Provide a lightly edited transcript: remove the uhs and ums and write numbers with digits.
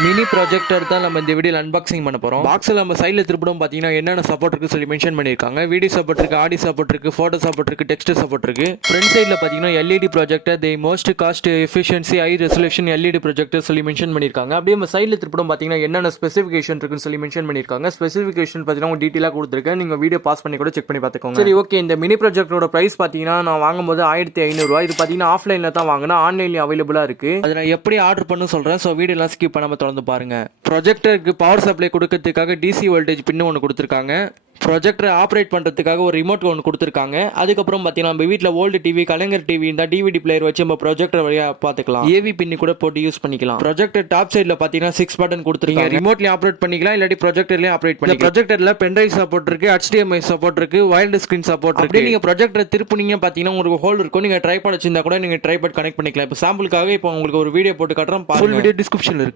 Mini projector தான் நம்ம இந்த வீடியோவில் அன்பாக்சிங் பண்ண போகிறோம். பாக்ஸில் நம்ம சைடில் திருப்படும் பார்த்தீங்கன்னா என்னென்ன சப்போர்ட் இருக்குது சொல்லி மென்ஷன் பண்ணியிருக்காங்க. வீடியோ சப்போர்ட் இருக்குது, ஆடியோ சப்போர்ட் இருக்குது, ஃபோட்டோ சப்போர்ட் இருக்குது, டெக்ஸ்ட் சப்போர்ட் இருக்குது. ஃப்ரண்ட் சைடில் பார்த்தீங்கன்னா LED projector the most cost efficiency high resolution LED projector சொல்லி மென்ஷன் பண்ணியிருக்காங்க. அப்படியே நம்ம சைடில் திருப்படும் பார்த்தீங்கன்னா என்னென்ன ஸ்பெசிஃபிகேஷன் இருக்குன்னு சொல்லி மென்ஷன் பண்ணியிருக்காங்க. ஸ்பெசிஃபிகேஷன் பார்த்தீங்கன்னா டீட்டெயிலாக கொடுத்துருக்கேன். நீங்கள் வீடியோ பாஸ் பண்ணி கூட செக் பண்ணி பார்த்துக்கோங்க. சரி, ஓகே. இந்த மினி ப்ரொஜெக்டரோட ப்ரைஸ் பார்த்தீங்கன்னா நான் வாங்கும்போது 1500 இது பார்த்தீங்கன்னா ஆஃப்லைனில் தான் வாங்கினா, ஆன்லைன்லேயும் அவைலபிளாக இருக்குது. அதை நான் எப்படி ஆர்டர் பண்ணு சொல்கிறேன். ஸோ வீடியோலாம் ஸ்கிப் பண்ணாமல் தொடர்ந்து பாருங்க. ப்ரொஜெக்டருக்கு பவர் சப்ளை கொடுக்கறதுக்காக டிசி வோல்டேஜ் பின்னு ஒன்று கொடுத்துருக்காங்க. ப்ரொஜெக்டரை ஆப்ரேட் பண்ணுறதுக்காக ஒரு ரிமோட் ஒன்று கொடுத்துருக்காங்க. அதுக்கப்புறம் பார்த்தீங்கன்னா நம்ம வீட்டில் ஓல்டு டிவி, கலைஞர் டிவி இருந்தால் டிவிடி பிளேயர் வச்சு நம்ம ப்ரொஜெக்டர் வழியாக பார்த்துக்கலாம். ஏவி பின்னி கூட போட்டு யூஸ் பண்ணிக்கலாம். ப்ரொஜெக்டர் டாப் சைடில் பார்த்தீங்கன்னா 6 பட்டன் கொடுத்துருக்காங்க. ரிமோட்லேயும் ஆப்ரேட் பண்ணிக்கலாம், இல்லாட்டி ப்ரொஜெக்டர்லேயும் ஆப்ரேட் பண்ணிக்கலாம். ப்ரொஜெக்டரில் பென்ட்ரைவ் சப்போர்ட் இருக்கு, HDMI சப்போர்ட் இருக்கு, வைல்டு ஸ்கிரீன் சப்போர்ட் இருக்கு. நீங்கள் ப்ரொஜெக்டரை திருப்பினீங்க பார்த்தீங்கன்னா உங்களுக்கு ஹோல்டு இருக்கும். நீங்கள் ட்ரைபாட் வச்சிருந்தா கூட நீங்கள் ட்ரைபாட் கனெக்ட் பண்ணிக்கலாம். இப்போ சாம்பிளுக்காக இப்போ உங்களுக்கு ஒரு வீடியோ போட்டு காட்டுறோம். ஃபுல் வீடியோ டிஸ்கிரிப்ஷனில் இருக்கு.